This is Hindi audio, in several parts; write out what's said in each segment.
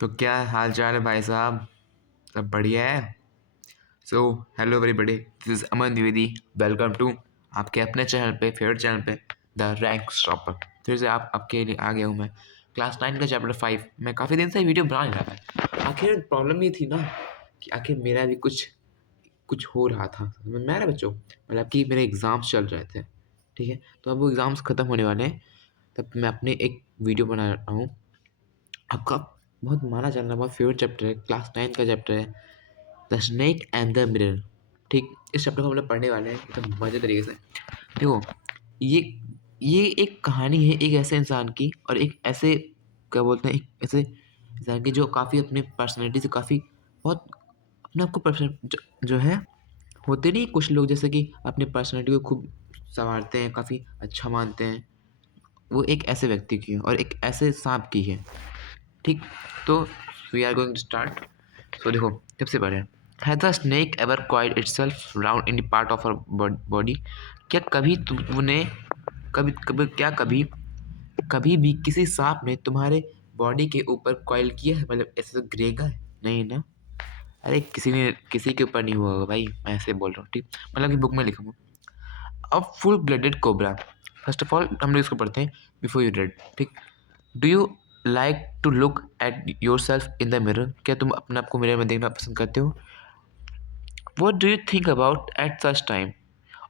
तो क्या हाल चाल है भाई साहब। सब बढ़िया है। So hello everybody, this is Aman Dwivedi. Welcome to आपके अपने चैनल पे, फेवरेट चैनल पे, द रैंक स्टॉपर। फिर से आपके लिए आ गया हूँ मैं। क्लास 9 का चैप्टर 5। मैं काफ़ी दिन से वीडियो बना नहीं रहा था। आखिर प्रॉब्लम ये थी ना कि आखिर मेरा भी कुछ कुछ हो रहा था मेरे बच्चों, मतलब कि मेरे एग्ज़ाम्स चल रहे थे। ठीक है, तो अब वो एग्ज़ाम्स ख़त्म होने वाले हैं। तब मैं अपने एक वीडियो बना रहा हूँ। आपका बहुत माना जाना बहुत फेवरेट चैप्टर है, क्लास 9 का चैप्टर है, the snake and the mirror. ठीक, इस चैप्टर को हम लोग पढ़ने वाले हैं एकदम मजे तरीके से। देखो, ये ये एक कहानी है एक ऐसे इंसान की, और एक ऐसे क्या बोलते हैं, एक ऐसे इंसान की जो काफ़ी अपने पर्सनैलिटी से काफ़ी बहुत अपने आप को जो है, होते नहीं कुछ लोग जैसे कि अपनी पर्सनैलिटी को खूब संवारते हैं, काफ़ी अच्छा मानते हैं। वो एक ऐसे व्यक्ति की है और एक ऐसे सांप की है। ठीक, तो we are going to start. So देखो, सबसे पहले, has the snake ever coiled itself round in the part of our body. क्या कभी तुमने कभी कभी क्या कभी कभी भी किसी सांप ने तुम्हारे बॉडी के ऊपर कॉइल किया है, मतलब ऐसे तो गिरेगा है नहीं ना। अरे किसी ने किसी के ऊपर नहीं हुआ होगा भाई, मैं ऐसे बोल रहा हूँ। ठीक, मतलब कि बुक में लिखा हूँ। अब full blooded cobra. First of all हम लोग इसको पढ़ते हैं बिफोर यू रेड। ठीक, do you like to look at yourself in the mirror. क्या तुम अपने आप को मिरर में देखना पसंद करते हो। What do you think about at such time.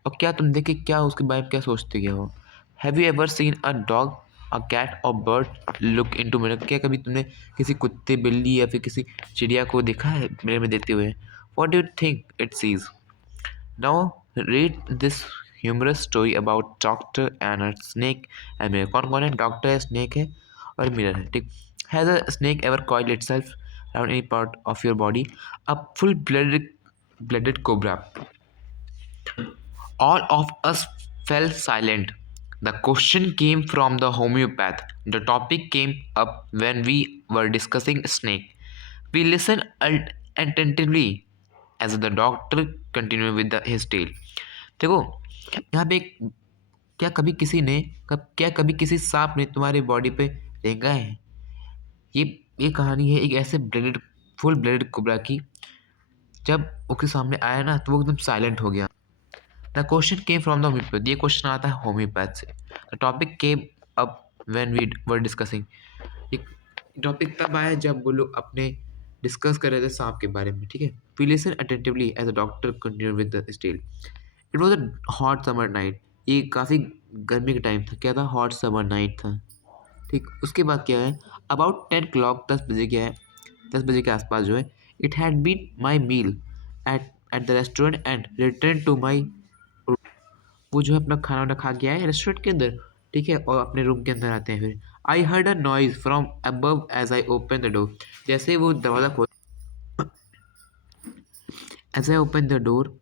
और क्या तुम देख के क्या उसके बारे में क्या सोचते क्या हो। Have you ever seen a dog, a cat और bird look in to mirror. क्या कभी तुमने किसी कुत्ते, बिल्ली या फिर किसी चिड़िया को देखा है मिरर में देखते हुए। What do you think it sees. Now read this humorous story about doctor and a snake and mirror. कौन कौन है, डॉक्टर है, स्नेक है और मिरर है। ठीक, has a snake ever coiled itself around any part of your body. A full blooded cobra. All of us fell silent. The question came from the homeopath. The topic came up when we were discussing snake. We listened attentively as the doctor continued with his tale. देखो, यहाँ पे क्या कभी किसी ने क्या कभी किसी सांप ने तुम्हारी बॉडी पे रेंगा है। ये ये कहानी है एक ऐसे फुल ब्लडेड कोबरा की। जब उसके सामने आया ना तो वो एकदम साइलेंट हो गया। The question came from the homeopath. ये क्वेश्चन आता है होम्योपैथ से। The topic came up when we were discussing. ये टॉपिक तब आया जब वो लोग अपने डिस्कस कर रहे थे सांप के बारे में। ठीक है, we listen attentively as a doctor continue with the tale. It was a hot summer night. ये काफ़ी गर्मी का टाइम था। क्या था, हॉट समर नाइट था। ठीक, उसके बाद क्या है, अबाउट 10 o'clock, 10 बजे क्या है, 10 बजे के आसपास जो है, it had been my meal at at the restaurant and return to my. वो जो है अपना खाना वाना खा के आए रेस्टोरेंट के अंदर। ठीक है, और अपने रूम के अंदर आते हैं। फिर I heard a noise from above as I open the door. जैसे ही वो दरवाज़ा खोल as I open the door,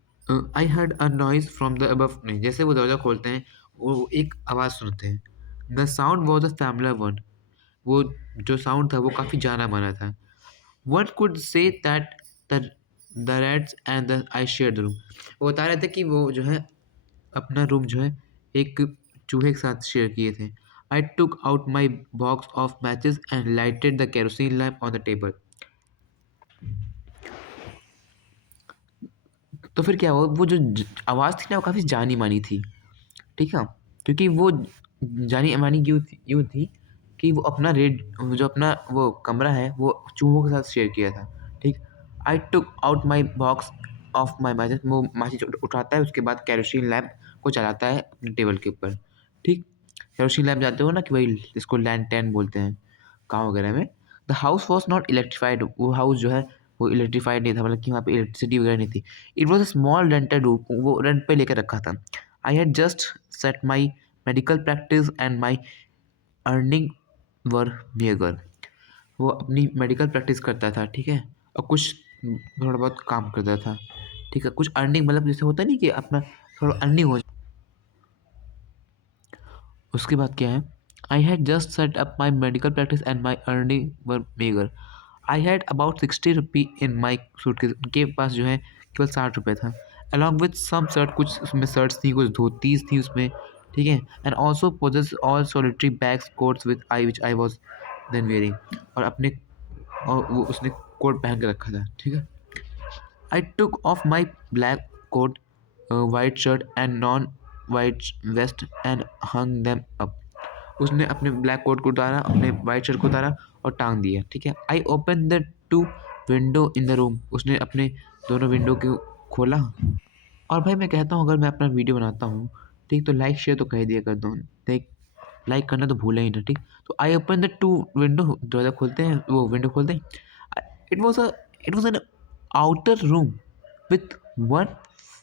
I heard a noise from the above. नहीं, जैसे वो दरवाज़ा खोलते हैं वो एक आवाज़ सुनते हैं। The sound was a familiar one. वो जो साउंड था वो काफ़ी जाना माना था। One could say that the the rats and the I share the room. वो बता रहे थे कि वो जो है अपना रूम जो है एक चूहे के साथ शेयर किए थे। I took out my box of matches and lighted the kerosene lamp on the table. तो फिर क्या हुआ, वो जो आवाज़ थी ना वो काफ़ी जानी मानी थी। ठीक है, क्योंकि वो जानी मानी यूँ थी कि वो अपना जो अपना वो कमरा है वो चूहों के साथ शेयर किया था। ठीक, I took out my box of my matches. वो माचिस उठाता है, उसके बाद केरोसिन लैम्प को चलाता है अपने टेबल के ऊपर। ठीक, केरोसिन लैम्प जानते हो ना कि वही इसको लैंटर्न बोलते हैं गाँव वगैरह में। The house was not electrified. वो हाउस जो है वो इलेक्ट्रीफाइड नहीं था, मतलब कि वहाँ पे इलेक्ट्रिसिटी वगैरह नहीं थी। It was a small rented room. वो रेंट पे लेकर रखा था। I had just set my medical practice and my earning were megger. वो अपनी मेडिकल प्रैक्टिस करता था। ठीक है, और कुछ थोड़ा बहुत काम करता था। ठीक है, कुछ अर्निंग मतलब जैसे होता नहीं कि अपना थोड़ा अर्निंग हो। उसके बाद क्या है, I had just set up my medical practice and my earning were megger. I had about 60 rupee in my suitcase. उनके पास जो है केवल 60 रुपये था। अलॉन्ग विथ सम शर्ट, कुछ उसमें शर्ट्स थी, कुछ धोतीस थी उसमें। ठीक है, and also possess all solitary bags coats with I which I was then wearing. और अपने और वो उसने कोट पहन के रखा था, ठीक है। I took off my black coat, white shirt and non white vest and hung them up. उसने अपने ब्लैक कोट को उतारा, अपने वाइट शर्ट को उतारा और टांग दिया, ठीक है। आई open the two window in the room. उसने अपने दोनों विंडो को खोला। और भाई मैं कहता हूँ, अगर मैं अपना वीडियो बनाता हूँ, ठीक, तो लाइक शेयर तो कह दिया कर दो, देख, लाइक करना तो भूला ही ना, ठीक। तो आई ओपन द टू विंडो, दरवाज़ा खोलते हैं, वो विंडो खोलते हैं। It was a it was N outer room with one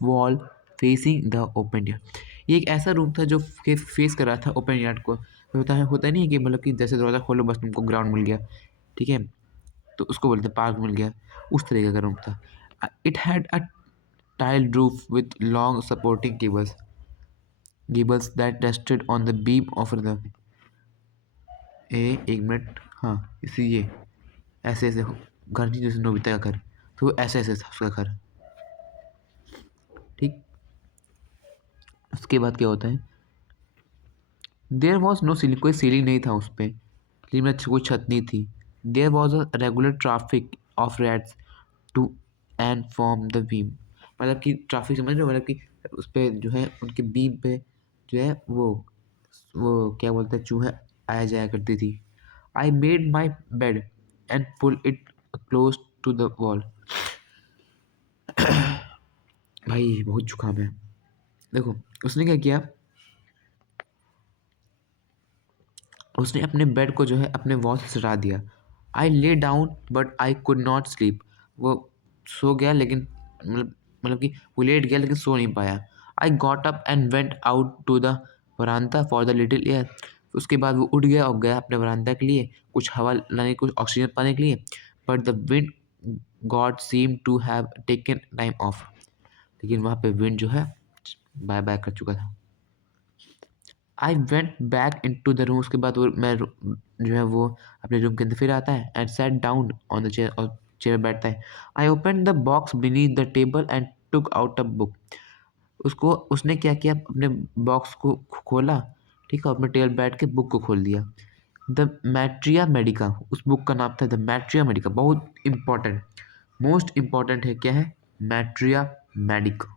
wall facing the open yard. ये एक ऐसा रूम था जो फेस कर रहा था ओपन यार्ड को। होता नहीं है कि मतलब कि जैसे दरवाज़ा खोलो बस तुमको ग्राउंड मिल गया, ठीक है, तो उसको बोलते हैं पार्क मिल गया, उस तरीके का रूम था। It had a tiled roof with long supporting cables that rested on the beam of the एक मिनट, हाँ, इसी ये ऐसे ऐसे घर नहीं, जैसे नोबिता का घर, तो ऐसे ऐसे था उसका घर, ठीक। उसके बाद क्या होता है, देयर वॉज नो सीलिंग, कोई सीलिंग नहीं था उस पर, लेकिन कोई छत नहीं थी। There was a regular traffic of rats to and from the beam. मतलब कि ट्रैफिक समझ रहे हो, मतलब कि उस पर जो है उनके बीम पे जो है वो क्या बोलते हैं, चूहे आया जाया करती थी। I made my bed and pull it close to the wall. भाई बहुत जुकाम है। देखो उसने क्या किया, उसने अपने बेड को जो है अपने वॉल से सटा दिया। I lay down but I could not sleep. वो सो गया लेकिन मतलब कि वो लेट गया लेकिन सो नहीं पाया। I got up and went out to the veranda for the little air. उसके बाद वो उठ गया और गया अपने वरांदा के लिए कुछ हवा लाने, कुछ ऑक्सीजन पाने के लिए। But the wind god seem to have taken time off. लेकिन वहाँ पे विंड जो है बाय बाय कर चुका था। I went back in to the room. उसके बाद वो जो है वो अपने रूम के अंदर फिर आता है and set down on the chair, और चेयर बैठता है। आई open the box beneath the table and took out a book. उसने क्या किया, अपने बॉक्स को खोला, ठीक है, अपने टेबल बैठ के बुक को खोल दिया। द मैट्रिया मेडिका, उस बुक का नाम था द मैट्रिया मेडिका। बहुत इंपॉर्टेंट, मोस्ट इंपॉर्टेंट है, क्या है, materia medica.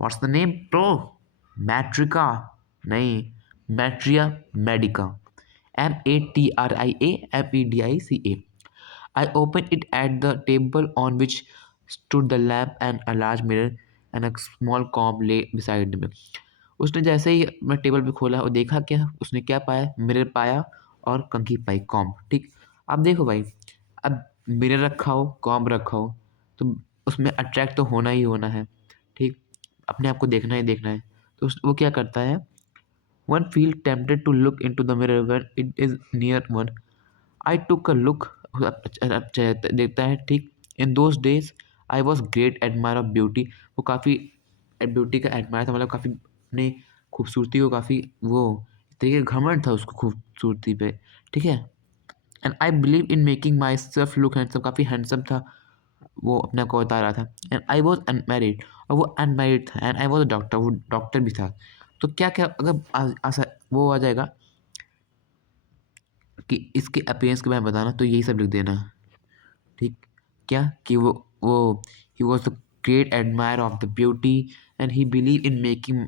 What's the name pro, matrica नहीं, materia medica, METRIA MEDICA। I opened it at the table on which stood the lamp and a large mirror and a small comb lay beside me। उसने जैसे ही मैं टेबल पे खोला और देखा, क्या उसने क्या पाया, मिरर पाया और कंघी पाई, कॉम्ब, ठीक। अब देखो भाई, अब मिरर रखा हो, कॉम्ब रखा हो, तो उसमें अट्रैक्ट तो होना ही होना है, ठीक, अपने आप को देखना ही देखना है। तो वो क्या करता है, one feel tempted to look in to the mirror when it is near one. I took a look, देखता है, ठीक। In those days I was great admire of beauty. वो काफ़ी ब्यूटी का एडमायर था, मतलब काफ़ी अपनी खूबसूरती को काफ़ी वो एक तरीके का घमंड था उसको खूबसूरती पे, ठीक है। And I believe in making my self look handsome, काफ़ी हैंडसम था, वो अपने आप को बता रहा था। एंड आई वॉज अनमेरिड, और वो अनमेरिड था। And I was a doctor, वो डॉक्टर भी था। तो क्या क्या अगर वो आ जाएगा कि इसके अपीयरेंस के बारे में बताना, तो यही सब लिख देना, ठीक। क्या कि वो he was the great admire of the beauty and he believe in making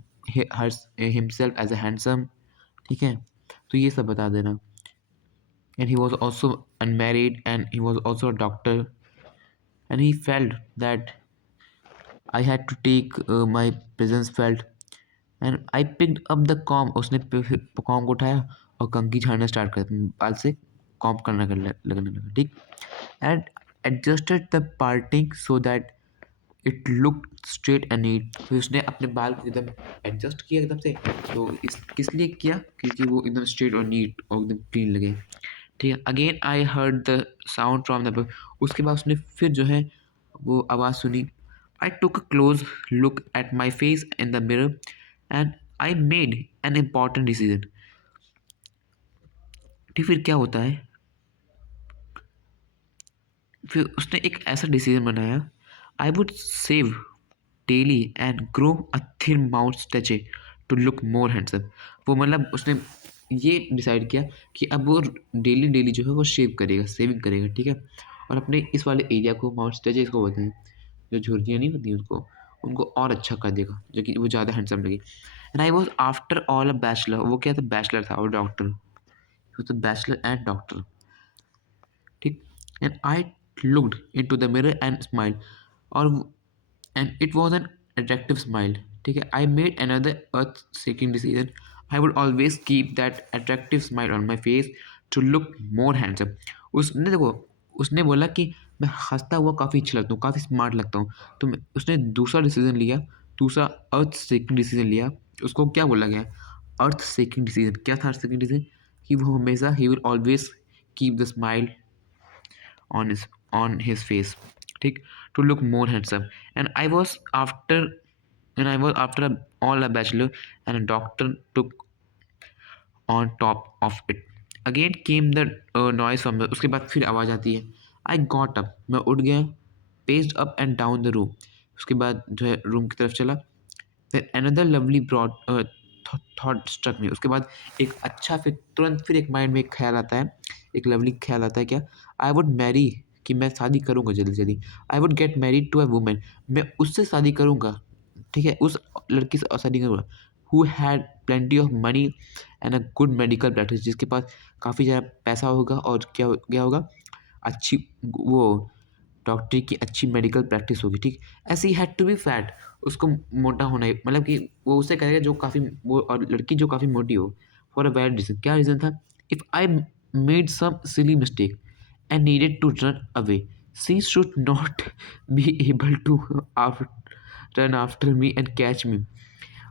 her himself as a handsome, ठीक है। तो ये सब बता देना। And he was also unmarried and he was also a doctor and he felt that I had to take my presence felt and I picked up the comb. उसने कॉम को उठाया और कंघी झाड़ना स्टार्ट कर दिया, बाल से कॉम करना लगने लगा, ठीक। And adjusted the parting so that it look straight and neat. फिर उसने अपने बाल को एकदम एडजस्ट किया एकदम से, तो इस किस लिए किया, क्योंकि वो एकदम स्ट्रेट और नीट और एकदम क्लीन लगे, ठीक है। Again I heard the sound from the, उसके बाद उसने फिर जो है वो आवाज़ सुनी। I took a close look at my face in the mirror and I made an important decision. ठीक, फिर क्या होता है, फिर उसने एक ऐसा डिसीजन बनाया, I would shave daily and grow a thin moustache to look more handsome. वो मतलब उसने ये डिसाइड किया कि अब वो डेली डेली जो है वो शेव करेगा, सेविंग करेगा, ठीक है। और अपने इस वाले एरिया को माउंट स्टेजेस को बोलते हैं, जो झुर्रियाँ नहीं होती उसको, उनको और अच्छा कर देगा, जो कि वो ज़्यादा हैंडसम लगे। And I was after all a bachelor, वो क्या था, बैचलर था और डॉक्टर, तो बैचलर एंड डॉक्टर, ठीक। And I looked in to the mirror and smile, और and it was an attractive smile, ठीक है। I made another earth seeking decision, I would always keep that attractive smile on my face to look more handsome. उसने देखो, उसने बोला कि मैं हंसता हुआ काफ़ी अच्छा लगता हूँ, काफ़ी स्मार्ट लगता हूँ, तो उसने दूसरा डिसीजन लिया, दूसरा अर्थ सीकिंग डिसीजन लिया। उसको क्या बोला गया, अर्थ सीकिंग डिसीजन। क्या था अर्थ सीकिंग डिसीजन, कि वो हमेशा he will always keep the smile on his face, ठीक, to look more handsome. And I was after all a bachelor and a doctor took on top of it. Again came the noise from the, उसके बाद फिर आवाज़ आती है। I got up, मैं उठ गया, paced up and down the room, उसके बाद जो है रूम की तरफ चला। Then another lovely broad thought struck me, उसके बाद एक अच्छा, फिर तुरंत फिर एक माइंड में एक ख्याल आता है, एक लवली ख्याल आता है, क्या, आई वुड मैरी, कि मैं शादी करूँगा जल्दी जल्दी। I would get married to a woman, मैं उससे शादी करूँगा, ठीक है, उस लड़की से शादी करूँगा, who had plenty of money and a good medical practice, जिसके पास काफ़ी ज़्यादा पैसा होगा और क्या होगा, अच्छी वो डॉक्टरी की अच्छी मेडिकल प्रैक्टिस होगी, ठीक। ऐसे ही हैड टू बी फैट, उसको मोटा होना है, मतलब कि वो उससे करेगा जो काफ़ी, वो और लड़की जो काफ़ी मोटी हो, फॉर अ बैड रीज़न। क्या रीज़न था, if I made some silly mistake and needed to run away, she should not be able to run after me and catch me.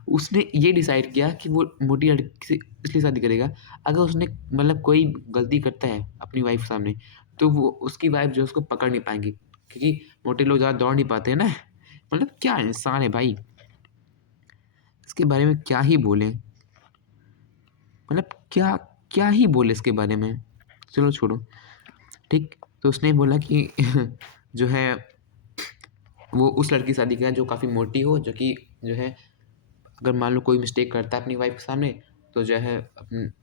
उसने ये डिसाइड किया कि वो मोटी लड़की से इसलिए शादी करेगा, अगर उसने मतलब कोई गलती करता है अपनी वाइफ सामने, तो वो उसकी वाइफ जो है उसको पकड़ नहीं पाएंगी, क्योंकि मोटे लोग ज़्यादा दौड़ नहीं पाते हैं ना। मतलब क्या इंसान है भाई, इसके बारे में क्या ही बोलें, मतलब क्या क्या ही बोले इसके बारे में, चलो छोड़ो, ठीक। तो उसने बोला कि जो है वो उस लड़की से शादी किया जो काफ़ी मोटी हो, जो कि जो है अगर मान लो कोई मिस्टेक करता है अपनी वाइफ के सामने, तो जो है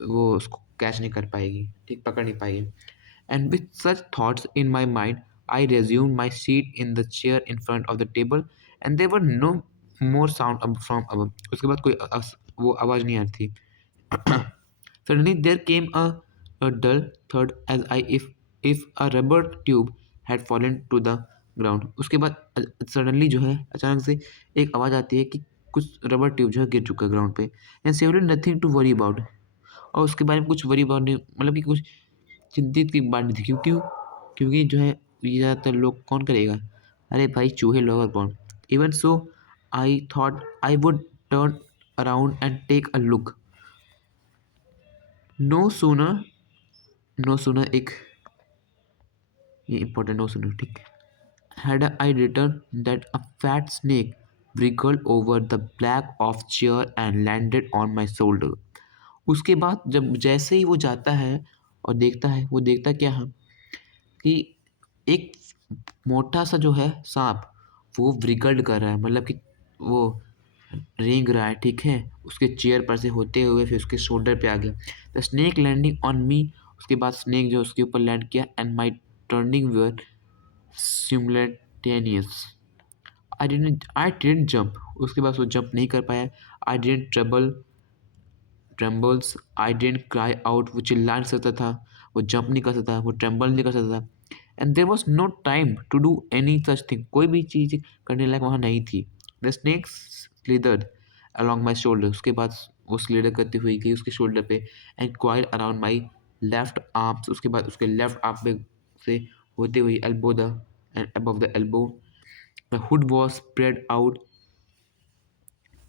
वो उसको कैच नहीं कर पाएगी, ठीक, पकड़ नहीं पाएगी। And with such thoughts in my mind I resume my seat in the chair in front of the table and there were no more sound from above, उसके बाद कोई वो आवाज़ नहीं आ रही थी। Suddenly there came a dull thud as if a rubber tube had fallen to the ground. उसके बाद सडनली जो है अचानक से एक आवाज़ आती है कि कुछ रबर ट्यूब जो है गिर चुका है ग्राउंड पे। And severely nothing to worry about, और उसके बारे में कुछ वरी अबाउट नहीं, मतलब कि कुछ चिंतित की बात नहीं थी। क्योंकि जो है ये ज़्यादातर लोग कौन करेगा, अरे भाई चूहे लोग और कौन। Even so I thought I would turn around and take a look. No sooner एक, ये इंपॉर्टेंट, नो सुनर, ठीक। Had I returned that a fat snake wriggled over the back of chair and landed on my shoulder. उसके बाद जब जैसे ही वो जाता है और देखता है, वो देखता क्या है कि एक मोटा सा जो है सांप, वो wriggled कर रहा है, मतलब कि वो रेंग रहा है, ठीक है, उसके चेयर पर से होते हुए फिर उसके शोल्डर पे आ गया। The snake landing on me, उसके बाद स्नेक जो उसके ऊपर लैंड किया, and my turning where simultaneous. I didn't jump, उसके बाद वो जंप नहीं कर पाया। I didn't trembles, I didn't cry out, वो चिल्ला नहीं सकता था, वो जंप नहीं कर सकता, वो ट्रेम्बल नहीं कर सकता था। And there was no time to do any such thing, कोई भी चीज़ करने लायक वहाँ नहीं थी। The snake slithered along my shoulder, उसके बाद वो स्लिडर करती हुई गई उसके शोल्डर पे, and coil around my left arms, उसके बाद उसके लेफ्ट आर्म पे से होते हुए elbow the end above the elbow. The hood was spread out.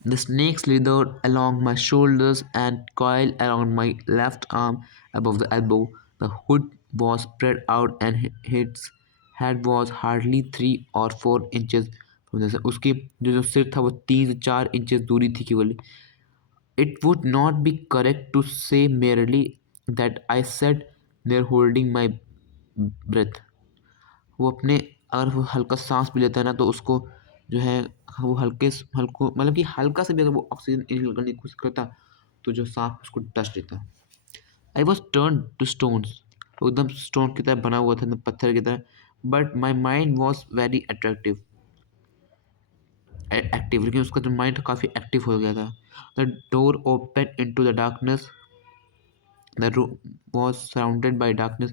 The snake slithered along my shoulders and coiled around my left arm above the elbow. The hood was spread out and its head was hardly 3 or 4 inches from the sun. उसकी जो सिर था वो 3 से 4 इंचेस दूरी थी केवल। It would not be correct to say merely that I sat there holding my breath. वो अपने, अगर वो हल्का सांस भी लेता है ना, तो उसको जो है वो हल्को मतलब कि हल्का सा भी अगर वो ऑक्सीजन इनहेल करने की कोशिश करता, तो जो सांप उसको टच लेता। I was turn to stones, वो एकदम स्टोन की तरह बना हुआ था, एकदम पत्थर की तरह। But my mind was very attractive active, लेकिन उसका जो माइंड काफ़ी एक्टिव हो गया था। The door open in to the darkness, the room was surrounded by darkness,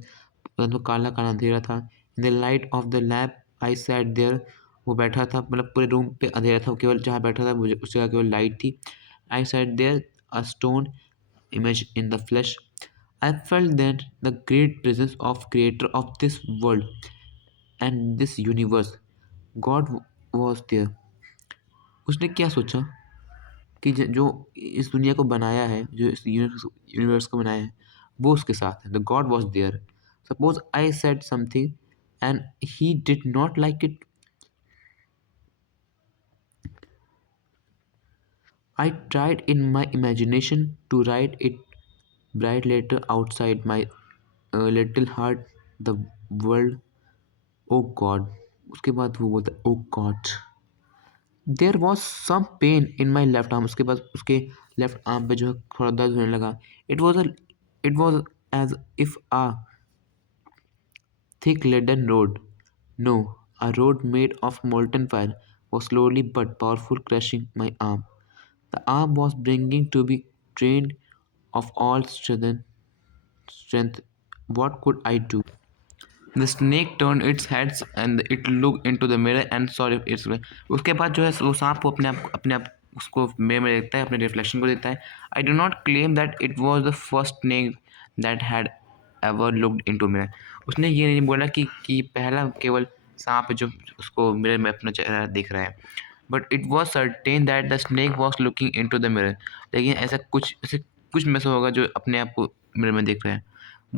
तो काला काला अंधेरा था। In the light of the lamp I sat there, वो बैठा था, मतलब पूरे रूम पे अंधेरा था, केवल जहाँ बैठा था मुझे उस जगह केवल लाइट थी। I sat there a stone image in the flesh. I felt then the great presence of creator of this world and this universe. God was there. उसने क्या सोचा कि जो इस दुनिया को बनाया है, जो इस यूनिवर्स को बनाया है, वो उसके साथ है। The god was there. Suppose I said something and he did not like it, I tried in my imagination to write it bright later outside my little heart, the world, oh God. उसके बाद वो बोलता है, oh God. There was some pain in my left arm. उसके बाद उसके लेफ्ट आर्म पे जो है थोड़ा दर्द होने लगा. It was as if a thick leaden road, no, a road made of molten fire, was slowly but powerful crushing my arm. The arm was bringing to be drained of all strength. What could I do? The snake turned its heads and it looked into the mirror and saw its way. उसके बाद जो है वो सांप को अपने आप उसको mirror में देखता है, अपने रिफ्लेक्शन को देखता है. I do not claim that it was the first snake that had ever looked into mirror. उसने ये नहीं बोला कि पहला केवल सांप है जो उसको मिरर में अपना चेहरा देख रहा है. But it was certain that the snake was looking into the mirror. लेकिन ऐसा कुछ में से होगा जो अपने आप को मिरर में देख रहा है.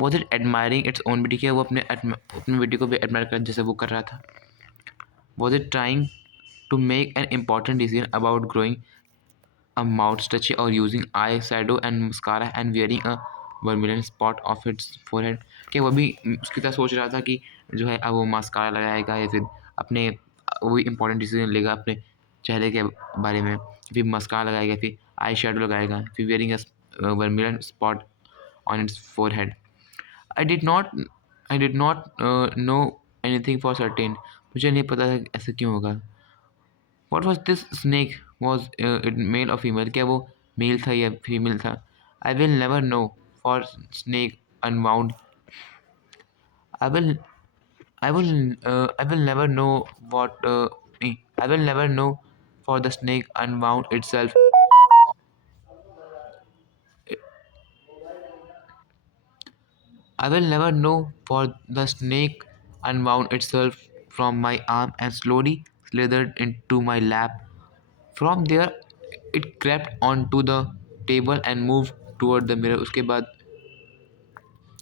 Was it admiring its own beauty? क्या वो अपने बेटी को भी एडमायर कर जैसे वो कर रहा था? Was it trying to make an important decision about growing a mouth statue or using eye shadow and mascara and wearing a vermilion spot of its forehead? क्या वो भी उसकी तरह सोच रहा था कि जो है अब वो मास्कारा लगाएगा या फिर अपने वो इम्पोर्टेंट डिसीजन लेगा अपने चेहरे के बारे में, फिर मस्कारा लगाएगा, फिर आई शेडो लगाएगा, फिर wearing a vermilion spot on it's forehead. I did not know anything for certain. मुझे नहीं पता था कि ऐसा क्यों होगा. What was this snake? Was it male or female? क्या वो मेल था या फीमेल था? I will never know. For snake unwound. I will I will never know what I will never know. For the snake unwound itself. I will never know, for the snake unwound itself from my arm and slowly slithered into my lap. From there, it crept onto the table and moved toward the mirror. उसके बाद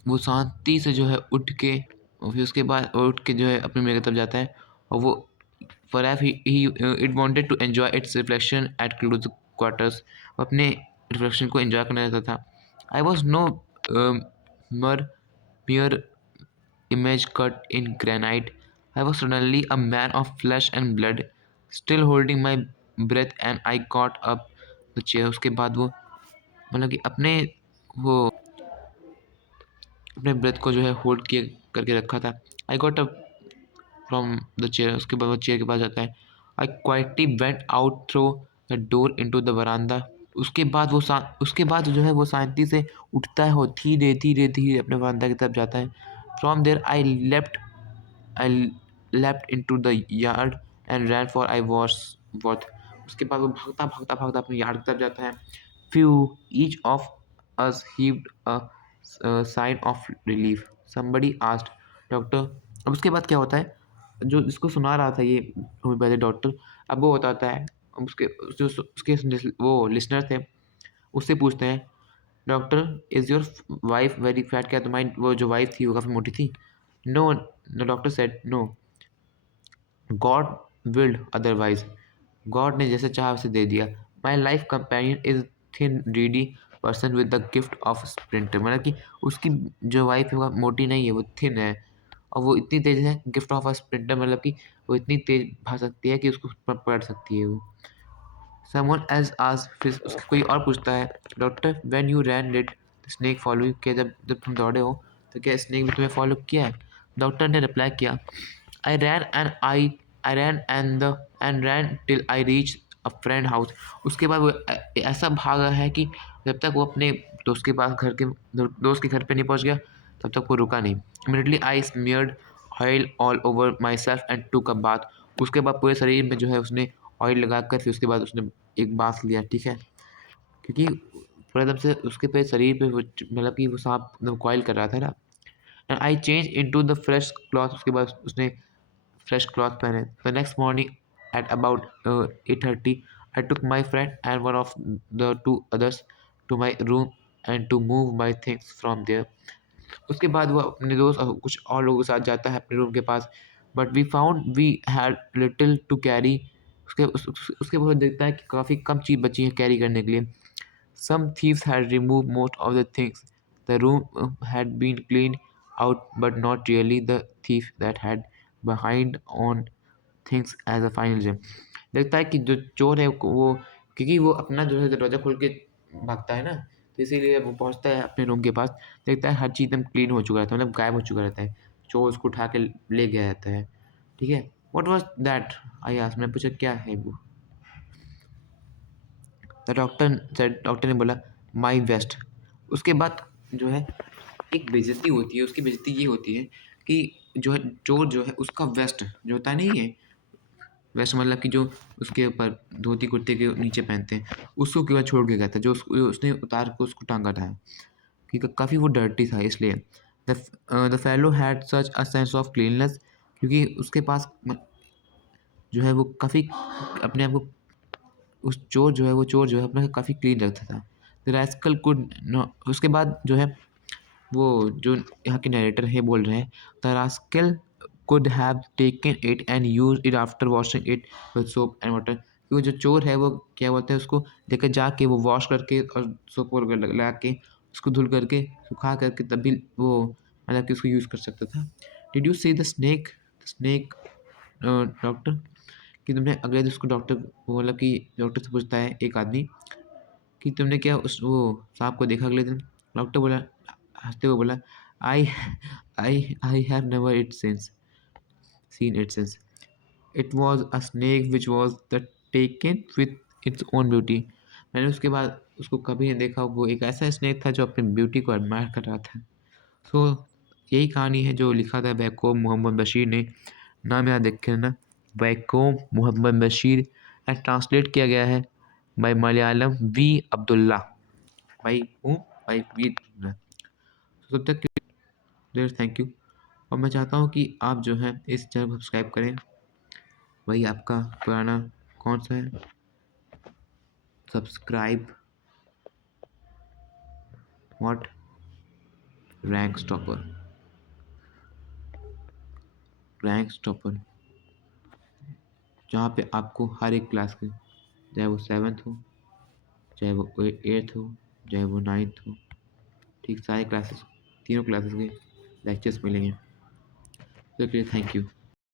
वो शांति से जो है उठ के, और फिर उसके बाद उठ के जो है अपने मिरर की तरफ जाता है, और वो perhaps it wanted to enjoy its reflection at close quarters. वो अपने रिफ्लेक्शन को एंजॉय करना चाहता था. I was no mere mere image cut in granite. I was suddenly a man of flesh and blood, still holding my breath, and I got up the chair. उसके बाद वो मतलब कि वो अपने ब्रेथ को जो है होल्ड किए करके रखा था. I got up from the chair. उसके बाद वो चेयर के पास जाता है. I quietly went out through the door into the veranda. उसके बाद जो है वो शांति से उठता है और धीरे धीरे धीरे अपने वरांदा की तरफ जाता है. From there I left into the yard and ran for I was worth. उसके बाद वो भागता भागता भागता अपने यार्ड की तरफ जाता है. Phew each of us heaved a sigh of relief. Somebody asked, doctor. अब उसके बाद क्या होता है, जो जिसको सुना रहा था ये होम्योपैथी डॉक्टर, अब वो बताता है. अब उसके वो लिसनर थे, उससे पूछते हैं, doctor is your wife very fat? क्या तुम्हारी वो जो वाइफ थी वो काफ़ी मोटी थी? No, the doctor said no. God willed otherwise. God ने जैसे चाहा उसे दे दिया. My life companion is thin reedy person with the gift of sprinter. मतलब कि उसकी जो वाइफ है वो मोटी नहीं है, वो थिन है, और वो इतनी तेज है. गिफ्ट ऑफ अ स्प्रिंटर मतलब कि वो इतनी तेज भाग सकती है कि उसको पकड़ सकती है वो. समवन एल्स आस्क्ड, फिर उसके कोई और पूछता है, doctor when you ran did the snake follow you? क्या जब जब तुम दौड़े हो तो क्या स्नेक भी तुम्हें फॉलो किया है? डॉक्टर ने रिप्लाई किया, I ran and I ran and ran till I reached a friend house. उसके बाद वो ऐसा भागा है कि जब तक वो अपने दोस्त के पास दोस्त के घर पे नहीं पहुंच गया तब तक वो रुका नहीं. Immediately I smeared oil all over myself and took a bath. उसके बाद पूरे शरीर में जो है उसने ऑयल लगाकर फिर उसके बाद उसने एक बाथ लिया. ठीक है, क्योंकि पूरा एकदम से उसके पे शरीर पे मतलब कि वो सांप एकदम कॉइल कर रहा था ना. And I change into the fresh cloth. उसके बाद उसने fresh clothes पहने. The next morning at about 8:30, I took my friend and one of the two others to my room and to move my things from there. उसके बाद वो अपने दोस्त और कुछ और लोगों के साथ जाता है अपने रूम के पास. But we found we had little to carry. उसके बाद देखता है कि काफ़ी कम चीज़ बची है कैरी करने के लिए. Some thieves had removed most of the things. The room had been cleaned out, but not really. The thief that had behind on things as a final gem. लगता है कि जो चोर है वो क्योंकि वो अपना जो है दरवाज़ा खोल के भागता है ना, तो इसीलिए वो पहुँचता है अपने रूम के पास. देखता है हर चीज़ एकदम क्लीन हो चुका रहता है, मतलब गायब हो चुका रहता है. चोर उसको उठा के ले गया रहता है. ठीक है. What was that? I asked. मैंने पूछा क्या है वो. द डॉक्टर ने बोला माई वेस्ट. उसके बाद जो है एक बेइज्जती होती है. उसकी बेइज्जती ये होती है कि जो है चोर जो है उसका वेस्ट जो होता नहीं है, वेस्ट मतलब कि जो उसके ऊपर धोती कुर्ते के नीचे पहनते हैं उसको केवल छोड़ के गया था, जो उसने उतार के उसको टांगा था क्योंकि काफ़ी वो डर्टी था इसलिए. The fellow had such a sense of cleanness. क्योंकि उसके पास जो है वो काफ़ी अपने आप को वो चोर जो है अपना काफ़ी क्लीन रखता था. द रास्कल कुड उसके बाद जो है वो जो यहाँ के नरेटर है बोल रहे हैं the rascal could have taken it and use it after washing it with soap and water. क्योंकि जो चोर है वो क्या बोलते हैं उसको लेकर जाके वो वॉश करके और सोप और लगा के उसको धुल करके सुखा करके तब भी वो मतलब कि उसको यूज़ कर सकता था. Did you see the snake doctor. कि तुमने अगर उसको डॉक्टर बोला कि डॉक्टर से पूछता है एक आदमी कि तुमने क्या उस वो सांप को देखा अगले दिन. डॉक्टर बोला हंसते हुए बोला I I have never it since seen it since. It was a snake which was the taken with its own beauty. मैंने उसके बाद उसको कभी नहीं देखा. वो एक ऐसा स्नेक था जो अपनी ब्यूटी को एडमायर कर रहा था. सो यही कहानी है जो लिखा था वैकोम मोहम्मद बशीर ने. नाम याद रखे ना, वैकोम मोहम्मद बशीर. एंड ट्रांसलेट किया गया है बाय मलयालम वी अब्दुल्ला. भाई हूँ भाई वी अब्दुल्ला. तो तब तक के लिए थैंक यू. और मैं चाहता हूँ कि आप जो है इस चैनल को सब्सक्राइब करें. वही आपका पुराना कौन सा है, सब्सक्राइब व्हाट रैंक स्टॉपर जहाँ पे आपको हर एक क्लास के चाहे वो 7th हो, चाहे वो 8th हो, चाहे वो 9th हो, ठीक सारे क्लासेस तीनों क्लासेस के लेक्चर्स मिलेंगे. तो थैंक यू.